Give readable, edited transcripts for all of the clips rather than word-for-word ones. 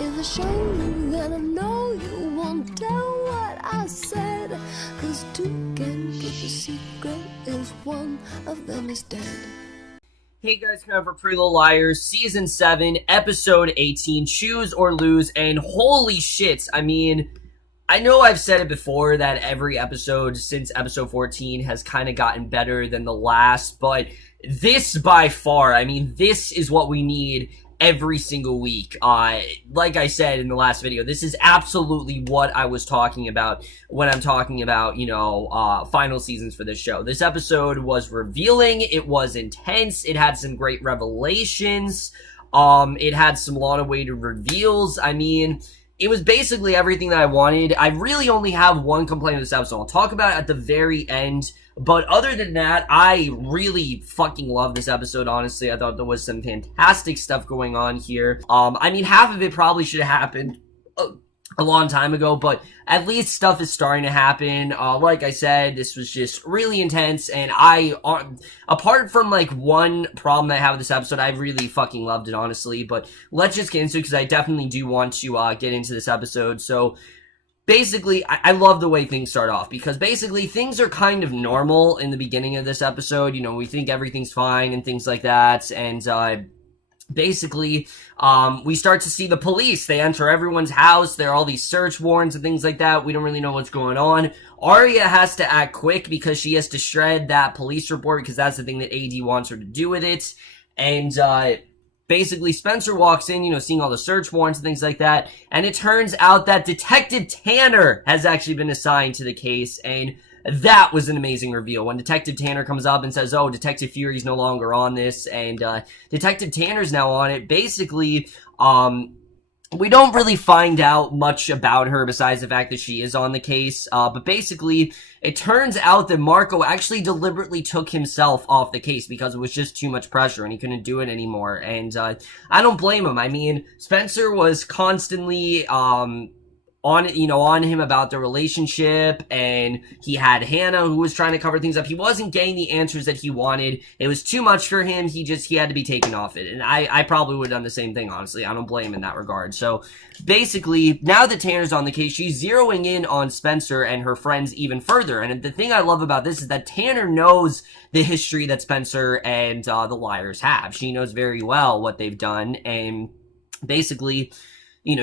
If I show you, then I know you won't tell what I said. 'Cause two can keep a secret if one of them is dead. Hey guys, coming up for Pretty Little Liars, Season 7, Episode 18, Choose or Lose, and holy shit, I mean, I know I've said it before that every episode since Episode 14 has kind of gotten better than the last, but this by far, I mean, this is what we need every single week. Like I said in the last video, this is absolutely what I was talking about when I'm talking about, final seasons for this show. This episode was revealing, it was intense, it had some great revelations, it had some lot of weighted reveals. I mean, it was basically everything that I wanted. I really only have one complaint with this episode. I'll talk about it at the very end. But other than that, I really fucking love this episode, honestly. I thought there was some fantastic stuff going on here. I mean, half of it probably should have happened a long time ago, but at least stuff is starting to happen. Like I said, this was just really intense, and apart from like one problem that I have with this episode, I really fucking loved it, honestly. But let's just get into it, because I definitely do want to get into this episode. So basically, I love the way things start off, because basically things are kind of normal in the beginning of this episode. We think everything's fine and things like that, and basically, we start to see the police. They enter everyone's house. There are all these search warrants and things like that. We don't really know what's going on. Aria has to act quick because she has to shred that police report, because that's the thing that AD wants her to do with it. And, basically, Spencer walks in, seeing all the search warrants and things like that, and it turns out that Detective Tanner has actually been assigned to the case, and that was an amazing reveal. When Detective Tanner comes up and says, oh, Detective Fury's no longer on this, and Detective Tanner's now on it, basically, we don't really find out much about her besides the fact that she is on the case, but basically, it turns out that Marco actually deliberately took himself off the case because it was just too much pressure and he couldn't do it anymore, and I don't blame him. I mean, Spencer was constantly, on him about the relationship, and he had Hannah who was trying to cover things up. He wasn't getting the answers that he wanted. It was too much for him. He had to be taken off it, and I probably would have done the same thing, honestly. I don't blame him in that regard. So basically, now that Tanner's on the case, she's zeroing in on Spencer and her friends even further, and the thing I love about this is that Tanner knows the history that Spencer and the Liars have. She knows very well what they've done, and basically,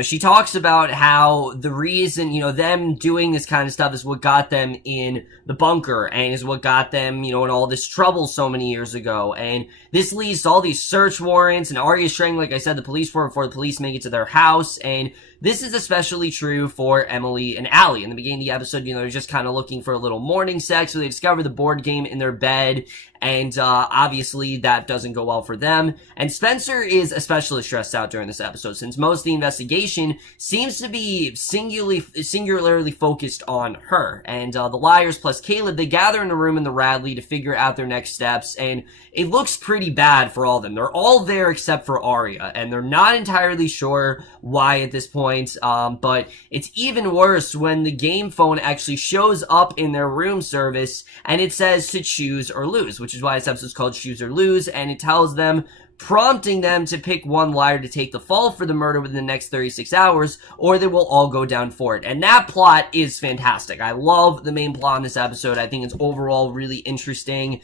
she talks about how the reason, them doing this kind of stuff is what got them in the bunker, and is what got them, in all this trouble so many years ago. And this leads to all these search warrants, and Arya's shredding, like I said, the police report before the police make it to their house. And this is especially true for Emily and Allie. In the beginning of the episode, they're just kind of looking for a little morning sex, so they discover the board game in their bed, and obviously that doesn't go well for them. And Spencer is especially stressed out during this episode, since most of the investigation seems to be singularly focused on her. And the Liars plus Caleb, they gather in a room in the Radley to figure out their next steps, and it looks pretty bad for all of them. They're all there except for Aria, and they're not entirely sure why at this point. But it's even worse when the game phone actually shows up in their room service, and it says to choose or lose, which is why this episode is called Choose or Lose, and it tells them, prompting them to pick one liar to take the fall for the murder within the next 36 hours, or they will all go down for it. And that plot is fantastic. I love the main plot in this episode. I think it's overall really interesting.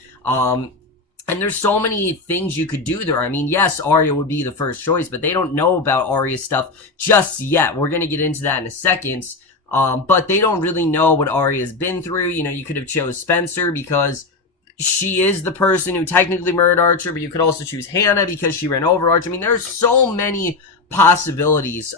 And there's so many things you could do there. I mean, yes, Aria would be the first choice, but they don't know about Aria's stuff just yet. We're going to get into that in a second. But they don't really know what Aria's been through. You could have chose Spencer because she is the person who technically murdered Archer, but you could also choose Hannah because she ran over Archer. I mean, there's so many possibilities,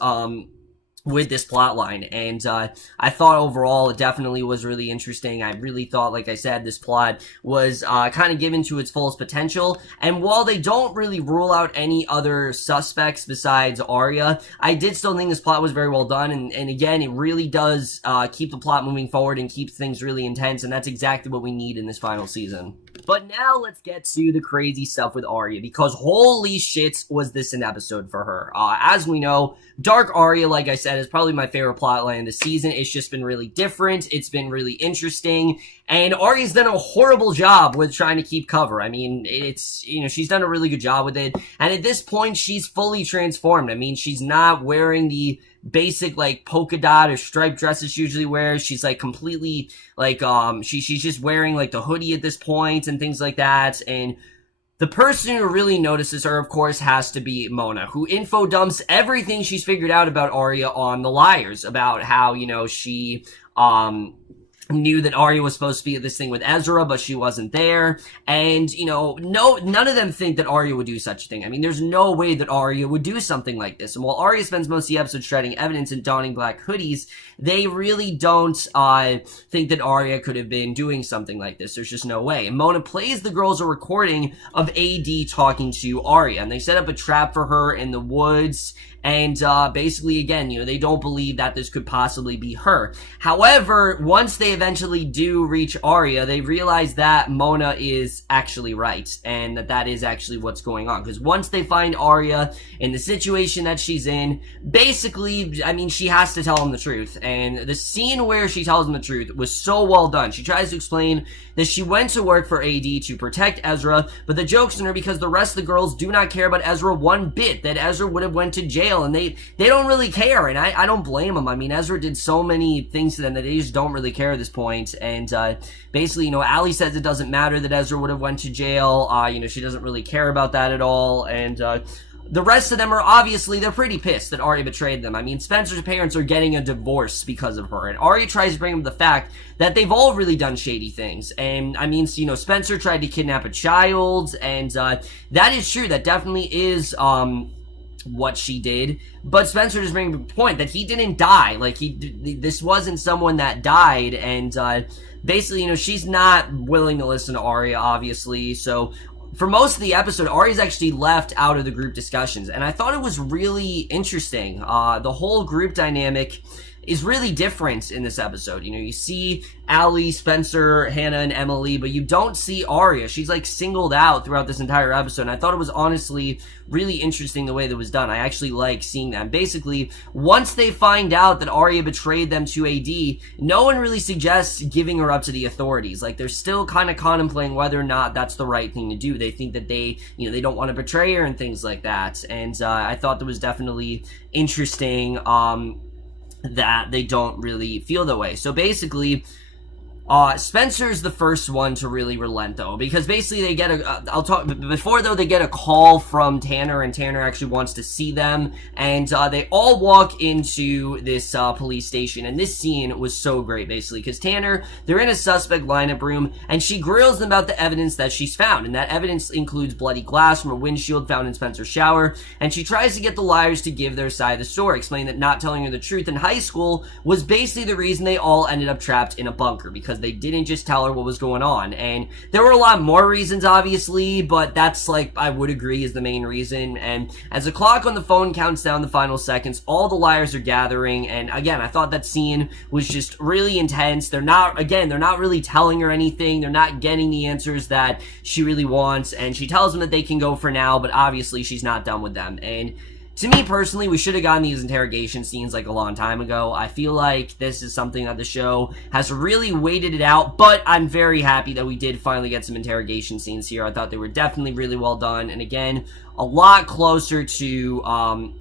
with this plot line, and I thought overall it definitely was really interesting. I really thought, like I said, this plot was kind of given to its fullest potential, and while they don't really rule out any other suspects besides Arya, I did still think this plot was very well done, and again, it really does keep the plot moving forward and keep things really intense, and that's exactly what we need in this final season. But now let's get to the crazy stuff with Aria, because holy shit was this an episode for her. As we know, Dark Aria, like I said, is probably my favorite plotline of the season. It's just been really different. It's been really interesting. And Aria's done a horrible job with trying to keep cover. I mean, it's, you know, she's done a really good job with it. And at this point, she's fully transformed. I mean, she's not wearing the basic, like, polka dot or striped dresses she usually wears. She's, like, completely, like, she's just wearing, like, the hoodie at this point and things like that. And the person who really notices her, of course, has to be Mona, who info dumps everything she's figured out about Aria on the liars, about how, you know, she, knew that Aria was supposed to be at this thing with Ezra, but she wasn't there. And, you know, none of them think that Aria would do such a thing. I mean, there's no way that Aria would do something like this. And while Aria spends most of the episode shredding evidence and donning black hoodies, they really don't think that Aria could have been doing something like this. There's just no way. And Mona plays the girls a recording of AD talking to Aria, and they set up a trap for her in the woods. And basically, again, you know, they don't believe that this could possibly be her. However, once they eventually do reach Aria, they realize that Mona is actually right, and that is actually what's going on. Because once they find Aria in the situation that she's in, basically, I mean, she has to tell them the truth. And the scene where she tells them the truth was so well done. She tries to explain that she went to work for AD to protect Ezra, but the joke's in her because the rest of the girls do not care about Ezra one bit, that Ezra would have went to jail, and they don't really care, and I don't blame them. I mean, Ezra did so many things to them that they just don't really care at this point. And basically, you know, Allie says it doesn't matter that Ezra would have went to jail. You know, she doesn't really care about that at all. And the rest of them are obviously, they're pretty pissed that Aria betrayed them. I mean, Spencer's parents are getting a divorce because of her, and Aria tries to bring up the fact that they've all really done shady things. And I mean, you know, Spencer tried to kidnap a child, and that is true. That definitely is what she did. But Spencer just bringing up the point that he didn't die. Like, this wasn't someone that died. And basically, you know, she's not willing to listen to Aria, obviously. So for most of the episode, Aria's actually left out of the group discussions, and I thought it was really interesting. The whole group dynamic is really different in this episode. You know, you see Allie, Spencer, Hannah, and Emily, but you don't see Aria. She's, like, singled out throughout this entire episode, and I thought it was honestly really interesting the way that was done. I actually like seeing that. Basically, once they find out that Aria betrayed them to AD, no one really suggests giving her up to the authorities. Like, they're still kind of contemplating whether or not that's the right thing to do. They think that they don't want to betray her and things like that. And I thought that was definitely interesting, that they don't really feel the way. So basically, Spencer's the first one to really relent, though, because basically they get they get a call from Tanner, and Tanner actually wants to see them, and they all walk into this police station, and this scene was so great, basically, because Tanner, they're in a suspect lineup room, and she grills them about the evidence that she's found, and that evidence includes bloody glass from a windshield found in Spencer's shower, and she tries to get the liars to give their side of the story, explaining that not telling her the truth in high school was basically the reason they all ended up trapped in a bunker, because they didn't just tell her what was going on. And there were a lot more reasons, obviously, but that's, like, I would agree is the main reason. And as the clock on the phone counts down the final seconds, all the liars are gathering, and again, I thought that scene was just really intense. They're not really telling her anything. They're not getting the answers that she really wants, and she tells them that they can go for now, but obviously she's not done with them. And to me personally, we should have gotten these interrogation scenes like a long time ago. I feel like this is something that the show has really waited it out, but I'm very happy that we did finally get some interrogation scenes here. I thought they were definitely really well done, and again, a lot closer to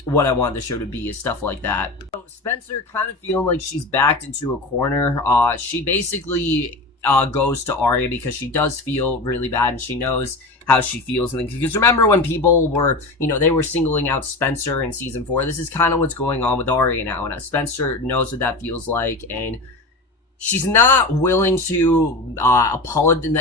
what I want the show to be, is stuff like that. So Spencer kind of feeling like she's backed into a corner. She basically goes to Aria because she does feel really bad, and she knows how she feels. And because remember when people were, you know, they were singling out Spencer in season 4, this is kind of what's going on with Aria now, and Spencer knows what that feels like, and she's not willing to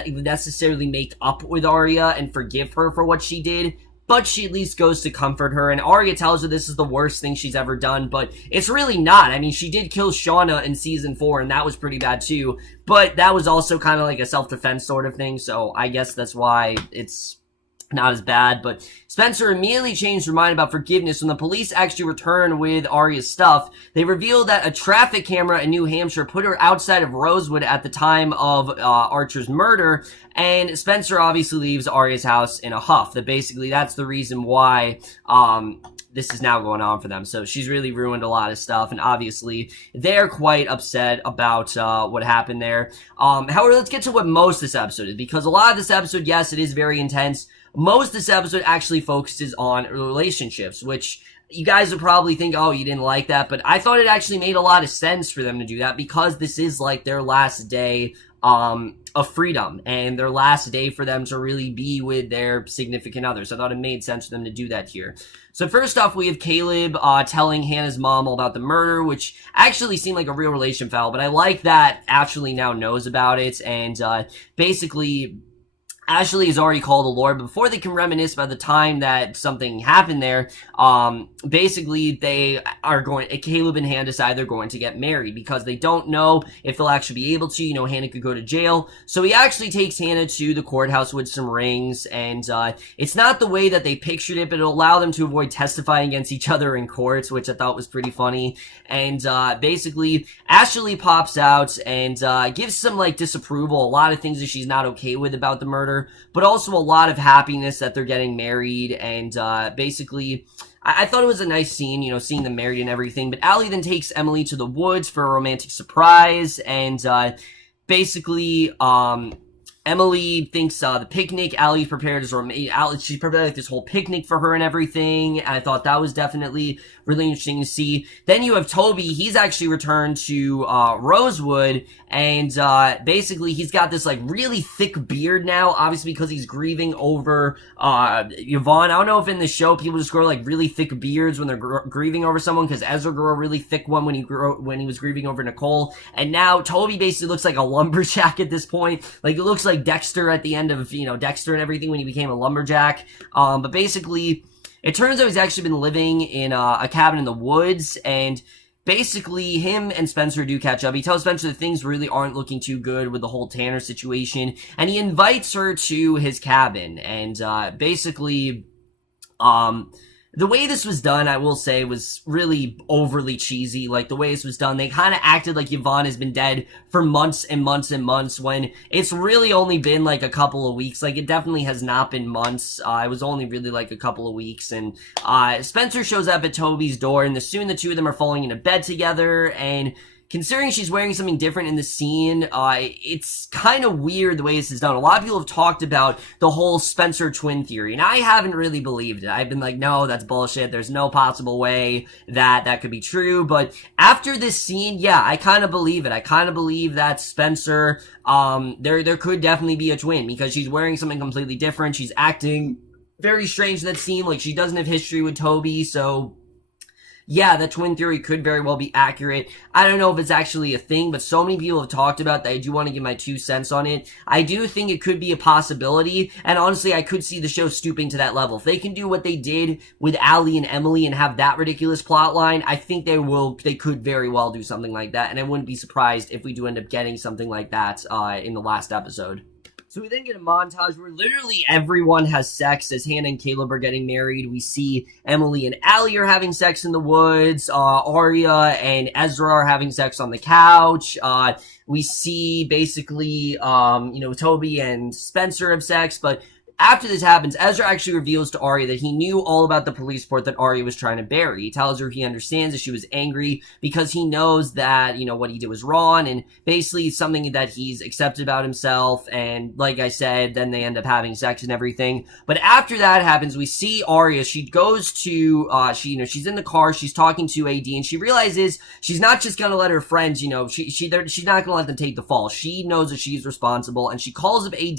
necessarily make up with Aria and forgive her for what she did, but she at least goes to comfort her, and Aria tells her this is the worst thing she's ever done, but it's really not. I mean, she did kill Shauna in season 4, and that was pretty bad too, but that was also kind of like a self-defense sort of thing, so I guess that's why it's not as bad, but Spencer immediately changed her mind about forgiveness when the police actually returned with Aria's stuff. They revealed that a traffic camera in New Hampshire put her outside of Rosewood at the time of Archer's murder, and Spencer obviously leaves Aria's house in a huff. That basically, that's the reason why this is now going on for them. So she's really ruined a lot of stuff, and obviously they're quite upset about what happened there. However, let's get to what most of this episode is, because a lot of this episode, yes, it is very intense. Most of this episode actually focuses on relationships, which you guys would probably think, oh, you didn't like that, but I thought it actually made a lot of sense for them to do that, because this is like their last day of freedom, and their last day for them to really be with their significant others. I thought it made sense for them to do that here. So first off, we have Caleb telling Hannah's mom all about the murder, which actually seemed like a real relation foul, but I like that Ashley now knows about it, and basically Ashley has already called a lawyer, but before they can reminisce about the time that something happened there, basically they are going, Caleb and Hannah decide they're going to get married, because they don't know if they'll actually be able to. You know, Hannah could go to jail. So he actually takes Hannah to the courthouse with some rings, and it's not the way that they pictured it, but it'll allow them to avoid testifying against each other in courts, which I thought was pretty funny. And basically, Ashley pops out and gives some, like, disapproval, a lot of things that she's not okay with about the murder, but also a lot of happiness that they're getting married. And basically, I thought it was a nice scene, you know, seeing them married and everything. But Allie then takes Emily to the woods for a romantic surprise, and basically Emily thinks the picnic, Allie's prepared she's prepared like this whole picnic for her and everything, and I thought that was definitely really interesting to see. Then you have Toby. He's actually returned to Rosewood, and basically he's got this like really thick beard now, obviously because he's grieving over Yvonne. I don't know if in the show people just grow like really thick beards when they're grieving over someone, because Ezra grew a really thick one when he was grieving over Nicole, and now Toby basically looks like a lumberjack at this point. Like, it looks like Dexter at the end of, you know, Dexter and everything when he became a lumberjack. But basically, it turns out he's actually been living in a cabin in the woods, and basically him and Spencer do catch up. He tells Spencer that things really aren't looking too good with the whole Tanner situation, and he invites her to his cabin. And basically, the way this was done, I will say, was really overly cheesy. Like, the way this was done, they kind of acted like Yvonne has been dead for months and months and months, when it's really only been like a couple of weeks. Like, it definitely has not been months. It was only really like a couple of weeks. And Spencer shows up at Toby's door, and soon the two of them are falling into bed together. And considering she's wearing something different in the scene, it's kind of weird the way this is done. A lot of people have talked about the whole Spencer twin theory, and I haven't really believed it. I've been like, no, that's bullshit. There's no possible way that that could be true. But after this scene, yeah, I kind of believe it. I kind of believe that Spencer, there could definitely be a twin, because she's wearing something completely different. She's acting very strange in that scene. Like, she doesn't have history with Toby, so yeah, that twin theory could very well be accurate. I don't know if it's actually a thing, but so many people have talked about that. I do want to give my 2 cents on it. I do think it could be a possibility, and honestly, I could see the show stooping to that level. If they can do what they did with Allie and Emily and have that ridiculous plot line, I think they could very well do something like that, and I wouldn't be surprised if we do end up getting something like that in the last episode. So we then get a montage where literally everyone has sex as Hannah and Caleb are getting married. We see Emily and Allie are having sex in the woods. Aria and Ezra are having sex on the couch. We see basically, Toby and Spencer have sex, but after this happens, Ezra actually reveals to Aria that he knew all about the police report that Aria was trying to bury. He tells her he understands that she was angry because he knows that, what he did was wrong, and basically something that he's accepted about himself. And like I said, then they end up having sex and everything. But after that happens, we see Aria. She goes to, she's in the car, she's talking to AD, and she realizes she's not just gonna let her friends, she's not gonna let them take the fall. She knows that she's responsible, and she calls up AD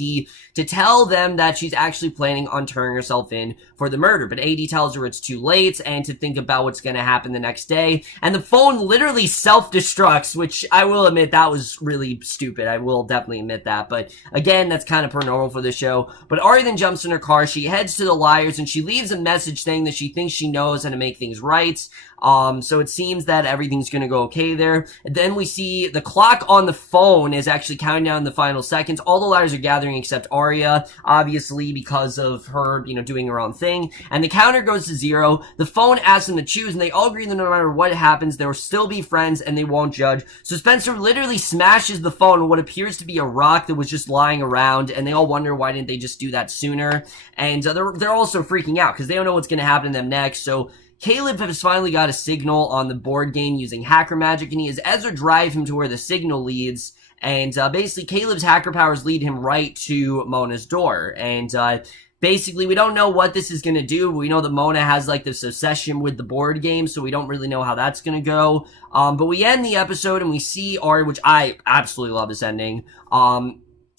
to tell them that she's actually planning on turning herself in for the murder. But AD tells her it's too late and to think about what's going to happen the next day. And the phone literally self-destructs, which I will admit that was really stupid. I will definitely admit that. But again, that's kind of per normal for the show. But Aria then jumps in her car. She heads to the Liars and she leaves a message saying that she thinks she knows how to make things right. So it seems that everything's gonna go okay there. And then we see the clock on the phone is actually counting down the final seconds. All the liars are gathering except Aria, obviously because of her, doing her own thing. And the counter goes to 0. The phone asks them to choose, and they all agree that no matter what happens, they will still be friends and they won't judge. So Spencer literally smashes the phone on what appears to be a rock that was just lying around, and they all wonder why didn't they just do that sooner. And they're also freaking out because they don't know what's going to happen to them next. So Caleb has finally got a signal on the board game using hacker magic, and he has Ezra drive him to where the signal leads. And basically, Caleb's hacker powers lead him right to Mona's door. And basically, we don't know what this is going to do. We know that Mona has like this obsession with the board game, so we don't really know how that's going to go. But we end the episode and we see Aria, which I absolutely love this ending.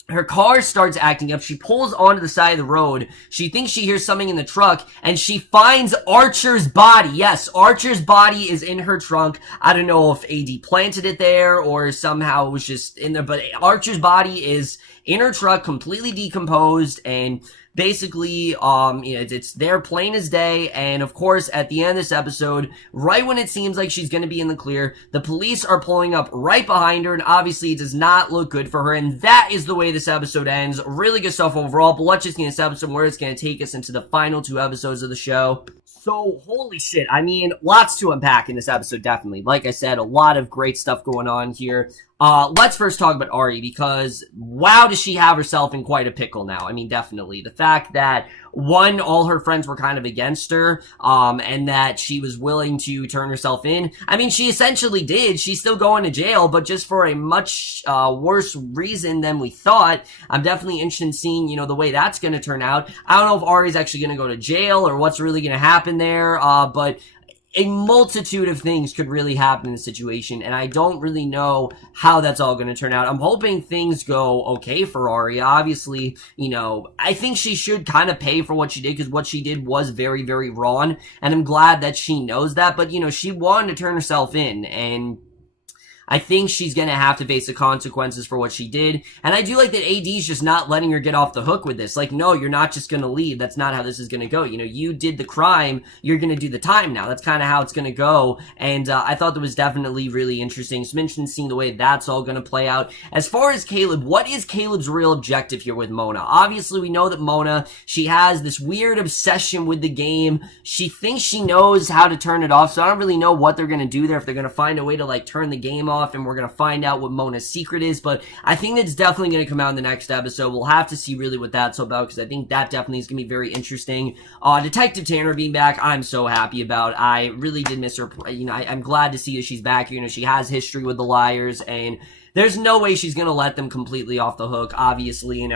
Her car starts acting up. She pulls onto the side of the road. She thinks she hears something in the truck, and she finds Archer's body. Yes, Archer's body is in her trunk. I don't know if AD planted it there or somehow it was just in there, but Archer's body is in her truck, completely decomposed, and basically, it's there plain as day. And of course, at the end of this episode, right when it seems like she's going to be in the clear, the police are pulling up right behind her, and obviously it does not look good for her. And that is the way this episode ends. Really good stuff overall, but let's just get this episode where it's going to take us into the final 2 episodes of the show. So, holy shit. I mean, lots to unpack in this episode, definitely. Like I said, a lot of great stuff going on here. Let's first talk about Aria, because wow, does she have herself in quite a pickle now. I mean, definitely. The fact that, one, all her friends were kind of against her, and that she was willing to turn herself in. I mean, she essentially did. She's still going to jail, but just for a much, worse reason than we thought. I'm definitely interested in seeing, the way that's gonna turn out. I don't know if Aria's actually gonna go to jail or what's really gonna happen there, but a multitude of things could really happen in the situation, and I don't really know how that's all going to turn out. I'm hoping things go okay for Aria. Obviously, I think she should kind of pay for what she did, because what she did was very, very wrong, and I'm glad that she knows that, but, she wanted to turn herself in, and I think she's going to have to face the consequences for what she did. And I do like that AD's just not letting her get off the hook with this. Like, no, you're not just going to leave. That's not how this is going to go. You did the crime. You're going to do the time now. That's kind of how it's going to go. And I thought that was definitely really interesting. Some interesting seeing the way that's all going to play out. As far as Caleb, what is Caleb's real objective here with Mona? Obviously, we know that Mona, she has this weird obsession with the game. She thinks she knows how to turn it off. So I don't really know what they're going to do there, if they're going to find a way to, like, turn the game off, and we're going to find out what Mona's secret is, but I think that's definitely going to come out in the next episode. We'll have to see really what that's about, because I think that definitely is going to be very interesting. Detective Tanner being back, I'm so happy about. I really did miss her. I'm glad to see that she's back. She has history with the liars, and there's no way she's going to let them completely off the hook. Obviously,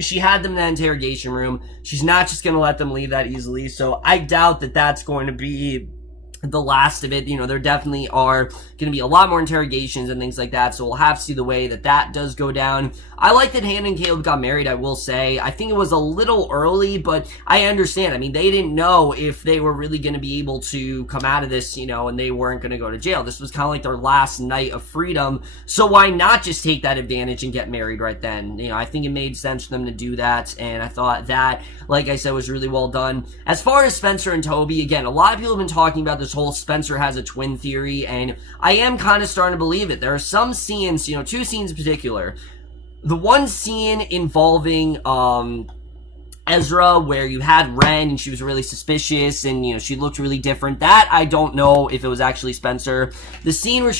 she had them in that interrogation room. She's not just going to let them leave that easily, so I doubt that that's going to be the last of it. There definitely are going to be a lot more interrogations and things like that, so we'll have to see the way that does go down. I like that Hannah and Caleb got married, I will say. I think it was a little early, but I understand. I mean, they didn't know if they were really going to be able to come out of this, and they weren't going to go to jail. This was kind of like their last night of freedom, so why not just take that advantage and get married right then? I think it made sense for them to do that, and I thought that, like I said, was really well done. As far as Spencer and Toby, again, a lot of people have been talking about this whole Spencer has a twin theory, and I am kind of starting to believe it. There are some scenes, 2 scenes in particular. The one scene involving, Ezra, where you had Ren, and she was really suspicious, and, she looked really different. That, I don't know if it was actually Spencer. The scene where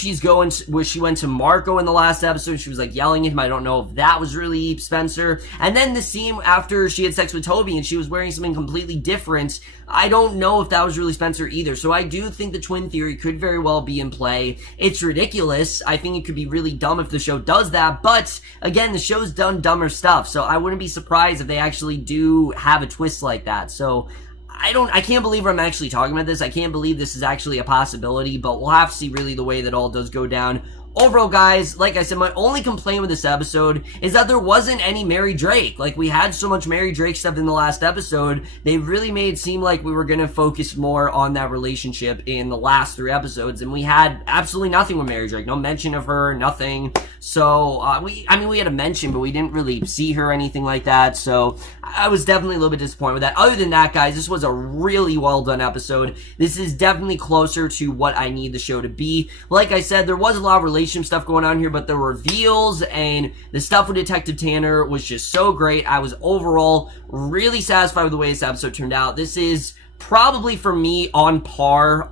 where she went to Marco in the last episode, she was, like, yelling at him, I don't know if that was really Spencer. And then the scene after she had sex with Toby, and she was wearing something completely different, I don't know if that was really Spencer either. So I do think the twin theory could very well be in play. It's ridiculous. I think it could be really dumb if the show does that, but, again, the show's done dumber stuff, so I wouldn't be surprised if they actually do have a twist like that. So I can't believe I'm actually talking about this. I can't believe this is actually a possibility, but we'll have to see really the way that all does go down. overall, guys, like I said, my only complaint with this episode is that there wasn't any Mary Drake. Like, we had so much Mary Drake stuff in the last episode, they really made it seem like we were gonna focus more on that relationship in the last 3 episodes, and we had absolutely nothing with Mary Drake. No mention of her, nothing. So, we had a mention, but we didn't really see her or anything like that, so I was definitely a little bit disappointed with that. Other than that, guys, this was a really well done episode. This is definitely closer to what I need the show to be. Like I said, there was a lot of relationship stuff going on here, but the reveals and the stuff with Detective Tanner was just so great. I was overall really satisfied with the way this episode turned out. This is probably, for me, on par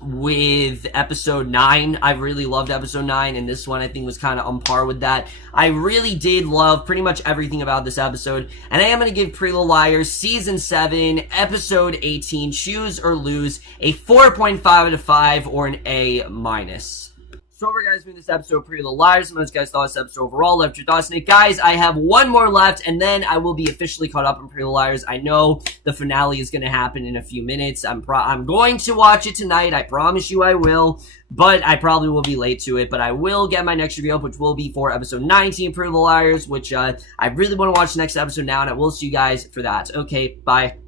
with episode 9. I really loved episode 9, and this one I think was kind of on par with that. I really did love pretty much everything about this episode, and I am going to give Pretty Little Liars Season 7, Episode 18, Choose or Lose, a 4.5 out of 5 or an A-. So over, guys, with this episode of Pretty Little Liars. Some of you guys thought this episode overall. Left your thoughts in it. Guys, I have one more left, and then I will be officially caught up on Pretty Little Liars. I know the finale is going to happen in a few minutes. I'm going to watch it tonight. I promise you I will, but I probably will be late to it. But I will get my next review up, which will be for episode 19 of Pretty Little Liars, which I really want to watch the next episode now, and I will see you guys for that. Okay, bye.